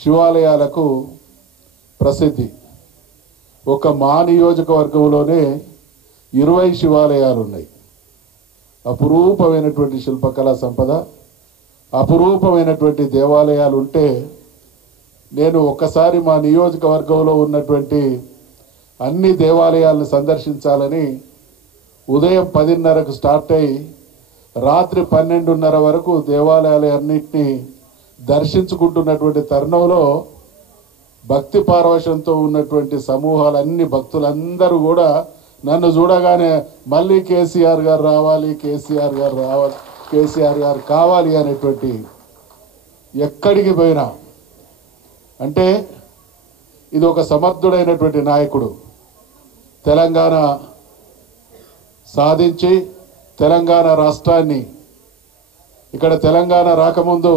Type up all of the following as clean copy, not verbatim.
శివాలయాలకు ప్రసిద్ధి. ఒక మా నియోజకవర్గంలోనే 20 శివాలయాలు ఉన్నాయి. అపురూపమైనటువంటి శిల్పకళా సంపద, అపురూపమైనటువంటి దేవాలయాలు ఉంటే నేను ఒక్కసారి మా నియోజకవర్గంలో ఉన్నటువంటి అన్ని దేవాలయాలను సందర్శించాలని ఉదయం 10:30కు స్టార్ట్ అయ్యి రాత్రి 12:30 వరకు దేవాలయాలన్నింటినీ దర్శించుకుంటున్నటువంటి తరుణంలో భక్తి పారవశంతో ఉన్నటువంటి సమూహాలన్నీ భక్తులందరూ కూడా నన్ను చూడగానే మళ్ళీ కేసీఆర్ గారు రావాలి, కేసీఆర్ గారు రావాలి, కేసీఆర్ గారు కావాలి అనేటువంటి, ఎక్కడికి పోయినా అంటే ఇది ఒక సమర్థుడైనటువంటి నాయకుడు. తెలంగాణ సాధించి తెలంగాణ రాష్ట్రాన్ని, ఇక్కడ తెలంగాణ రాకముందు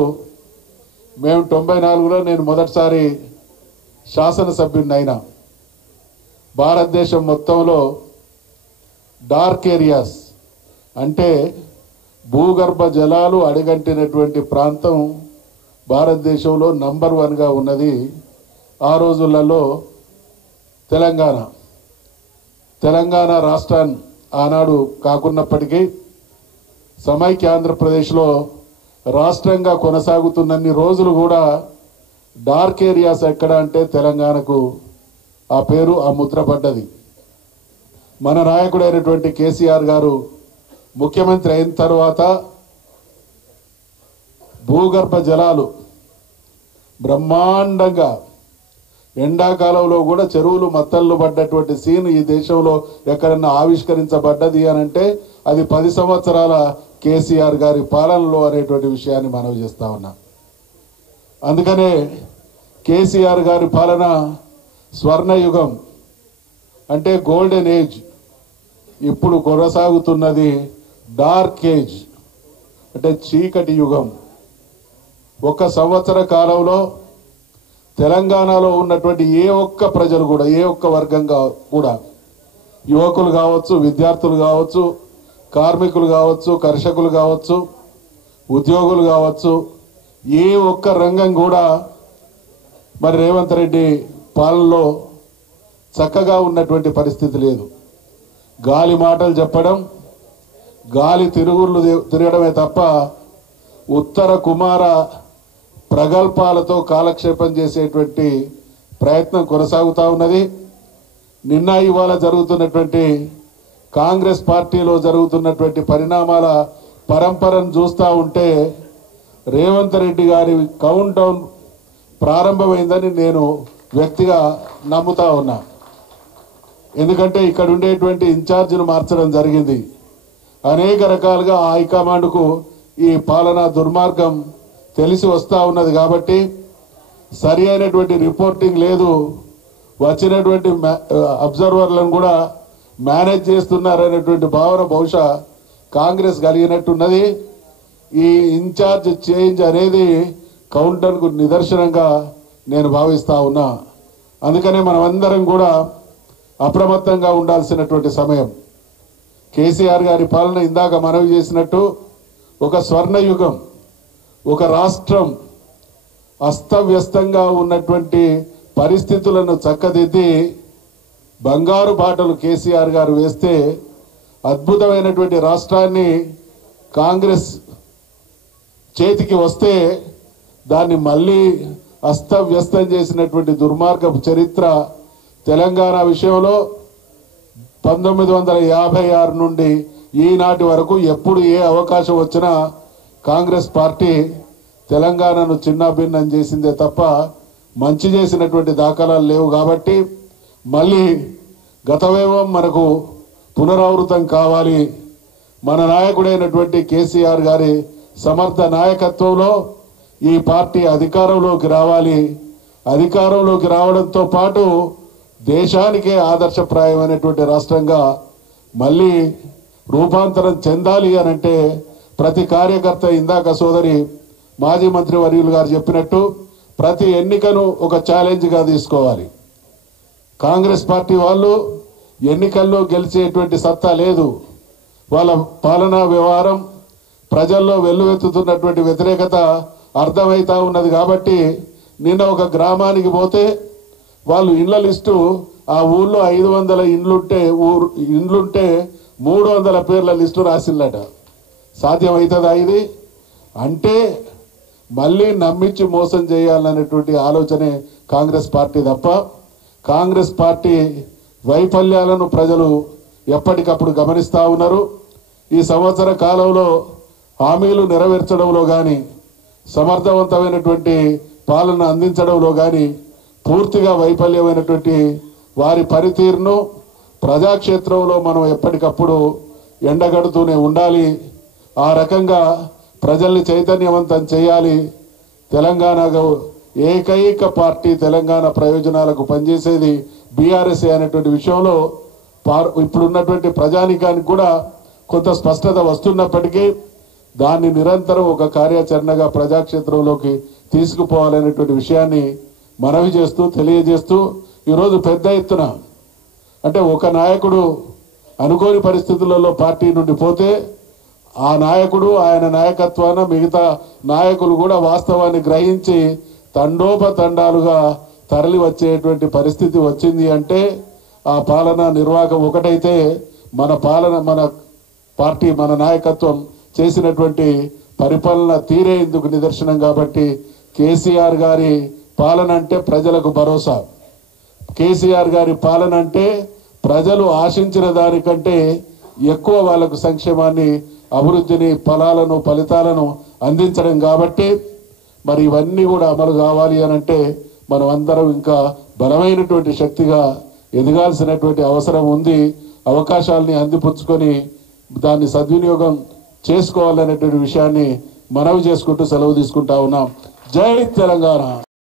మేము 94లో నేను మొదటిసారి శాసనసభ్యుడిని అయినా. భారతదేశం మొత్తంలో డార్క్ ఏరియాస్ అంటే భూగర్భ జలాలు అడుగంటినటువంటి ప్రాంతం భారతదేశంలో నంబర్ 1గా ఉన్నది ఆ రోజులలో తెలంగాణ రాష్ట్రాన్ని ఆనాడు కాకున్నప్పటికీ సమైక్య ఆంధ్రప్రదేశ్లో రాష్ట్రంగా కొనసాగుతున్నన్ని రోజులు కూడా డార్క్ ఏరియాస్ ఎక్కడ అంటే తెలంగాణకు ఆ పేరు, ఆ ముద్ర పడ్డది. మన నాయకుడైనటువంటి కేసీఆర్ గారు ముఖ్యమంత్రి అయిన తర్వాత భూగర్భ జలాలు బ్రహ్మాండంగా, ఎండాకాలంలో కూడా చెరువులు మత్తళ్ళు పడ్డటువంటి సీన్ ఈ దేశంలో ఎక్కడన్నా ఆవిష్కరించబడ్డది అని అంటే అది 10 సంవత్సరాల కేసీఆర్ గారి పాలనలో అనేటువంటి విషయాన్ని మనవి చేస్తా ఉన్నా. అందుకనే కేసీఆర్ గారి పాలన స్వర్ణయుగం అంటే గోల్డెన్ ఏజ్. ఇప్పుడు కొనసాగుతున్నది డార్క్ ఏజ్ అంటే చీకటి యుగం. 1 సంవత్సర కాలంలో తెలంగాణలో ఉన్నటువంటి ఏ ఒక్క ప్రజలు కూడా, ఏ ఒక్క వర్గం కూడా, యువకులు కావచ్చు, విద్యార్థులు కావచ్చు, కార్మికులు కావచ్చు, కర్షకులు కావచ్చు, ఉద్యోగులు కావచ్చు, ఏ ఒక్క రంగం కూడా మరి రేవంత్ రెడ్డి పాలనలో చక్కగా ఉన్నటువంటి పరిస్థితి లేదు. గాలి మాటలు చెప్పడం, గాలి తిరగడమే తప్ప ఉత్తర కుమార ప్రగల్భాలతో కాలక్షేపం చేసేటువంటి ప్రయత్నం కొనసాగుతూ ఉన్నది. నిన్న ఇవాళ జరుగుతున్నటువంటి కాంగ్రెస్ పార్టీలో జరుగుతున్నటువంటి పరిణామాల పరంపరను చూస్తూ ఉంటే రేవంత్ రెడ్డి గారి కౌంట్ డౌన్ ప్రారంభమైందని నేను వ్యక్తిగా నమ్ముతా ఉన్నా. ఎందుకంటే ఇక్కడ ఉండేటువంటి ఇన్ఛార్జిను మార్చడం జరిగింది. అనేక రకాలుగా హైకమాండ్కు ఈ పాలనా దుర్మార్గం తెలిసి వస్తూ ఉన్నది కాబట్టి సరి అయినటువంటి రిపోర్టింగ్ లేదు. వచ్చినటువంటి అబ్జర్వర్లను కూడా మేనేజ్ చేస్తున్నారనేటువంటి భావన బహుశా కాంగ్రెస్ కలిగినట్టున్నది. ఈ ఇన్ఛార్జ్ చేంజ్ అనేది కౌంటర్కు నిదర్శనంగా నేను భావిస్తా ఉన్నా. అందుకనే మనమందరం కూడా అప్రమత్తంగా ఉండాల్సినటువంటి సమయం. కేసీఆర్ గారి పాలన ఇందాక మనవి చేసినట్టు ఒక స్వర్ణయుగం, ఒక రాష్ట్రం అస్తవ్యస్తంగా ఉన్నటువంటి పరిస్థితులను చక్కదిద్ది బంగారు బాటలు కేసీఆర్ గారు వేస్తే అద్భుతమైనటువంటి రాష్ట్రాన్ని కాంగ్రెస్ చేతికి వస్తే దాన్ని మళ్ళీ అస్తవ్యస్తం చేసినటువంటి దుర్మార్గపు చరిత్ర తెలంగాణ విషయంలో 1956 నుండి ఈనాటి వరకు ఎప్పుడు ఏ అవకాశం వచ్చినా కాంగ్రెస్ పార్టీ తెలంగాణను చిన్నాభిన్నం చేసిందే తప్ప మంచి చేసినటువంటి దాఖలాలు లేవు. కాబట్టి మళ్ళీ గతవేవం మనకు పునరావృతం కావాలి. మన నాయకుడైనటువంటి కేసీఆర్ గారి సమర్థ నాయకత్వంలో ఈ పార్టీ అధికారంలోకి రావాలి. అధికారంలోకి రావడంతో పాటు దేశానికే ఆదర్శప్రాయమైనటువంటి రాష్ట్రంగా మళ్ళీ రూపాంతరం చెందాలి అనంటే ప్రతి కార్యకర్త, ఇందాక సోదరి మాజీ మంత్రి వర్యులు గారు చెప్పినట్టు, ప్రతి ఎన్నికను ఒక ఛాలెంజ్గా తీసుకోవాలి. కాంగ్రెస్ పార్టీ వాళ్ళు ఎన్నికల్లో గెలిచేటువంటి సత్తా లేదు. వాళ్ళ పాలనా వ్యవహారం ప్రజల్లో వెల్లువెత్తుతున్నటువంటి వ్యతిరేకత అర్థమవుతా ఉన్నది. కాబట్టి నిన్న ఒక గ్రామానికి పోతే వాళ్ళు ఇండ్ల లిస్టు ఆ ఊళ్ళో 500 ఇండ్లుంటే 300 పేర్ల లిస్టు రాసిల్లట. సాధ్యమవుతుందా ఇది? అంటే మళ్ళీ నమ్మించి మోసం చేయాలనేటువంటి ఆలోచనే కాంగ్రెస్ పార్టీ తప్ప, కాంగ్రెస్ పార్టీ వైఫల్యాలను ప్రజలు ఎప్పటికప్పుడు గమనిస్తూ ఉన్నారు. ఈ సంవత్సర కాలంలో హామీలు నెరవేర్చడంలో కానీ, సమర్థవంతమైనటువంటి పాలన అందించడంలో కానీ పూర్తిగా వైఫల్యమైనటువంటి వారి పనితీరును ప్రజాక్షేత్రంలో మనం ఎప్పటికప్పుడు ఎండగడుతూనే ఉండాలి. ఆ రకంగా ప్రజల్ని చైతన్యవంతం చేయాలి. తెలంగాణలో ఏకైక పార్టీ తెలంగాణ ప్రయోజనాలకు పనిచేసేది బీఆర్ఎస్ అనేటువంటి విషయంలో ఇప్పుడున్నటువంటి ప్రజానీకానికి కూడా కొంత స్పష్టత వస్తున్నప్పటికీ దాన్ని నిరంతరం ఒక కార్యాచరణగా ప్రజాక్షేత్రంలోకి తీసుకుపోవాలనేటువంటి విషయాన్ని మనవి చేస్తూ తెలియజేస్తూ ఈరోజు పెద్ద ఎత్తున అంటే ఒక నాయకుడు అనుకోని పరిస్థితులలో పార్టీ నుండి పోతే ఆ నాయకుడు ఆయన నాయకత్వాన మిగతా నాయకులు కూడా వాస్తవాన్ని గ్రహించి తండోపతండాలుగా తరలి వచ్చేటువంటి పరిస్థితి వచ్చింది. అంటే ఆ పాలన నిర్వాహకం ఒకటైతే మన పార్టీ మన నాయకత్వం చేసినటువంటి పరిపాలన తీరే ఇందుకు నిదర్శనం. కాబట్టి కేసీఆర్ గారి పాలన అంటే ప్రజలకు భరోసా. కేసీఆర్ గారి పాలన అంటే ప్రజలు ఆశించిన దానికంటే ఎక్కువ వాళ్ళకు సంక్షేమాన్ని, అభివృద్ధిని, ఫలితాలను అందించడం. కాబట్టి మరి ఇవన్నీ కూడా అమలు కావాలి అని అంటే మనం అందరం ఇంకా బలమైనటువంటి శక్తిగా ఎదగాల్సినటువంటి అవసరం ఉంది. అవకాశాలని అందిపుచ్చుకొని దాన్ని సద్వినియోగం చేసుకోవాలనేటువంటి విషయాన్ని మనవి చేసుకుంటూ సెలవు తీసుకుంటా ఉన్నాం. జై తెలంగాణ.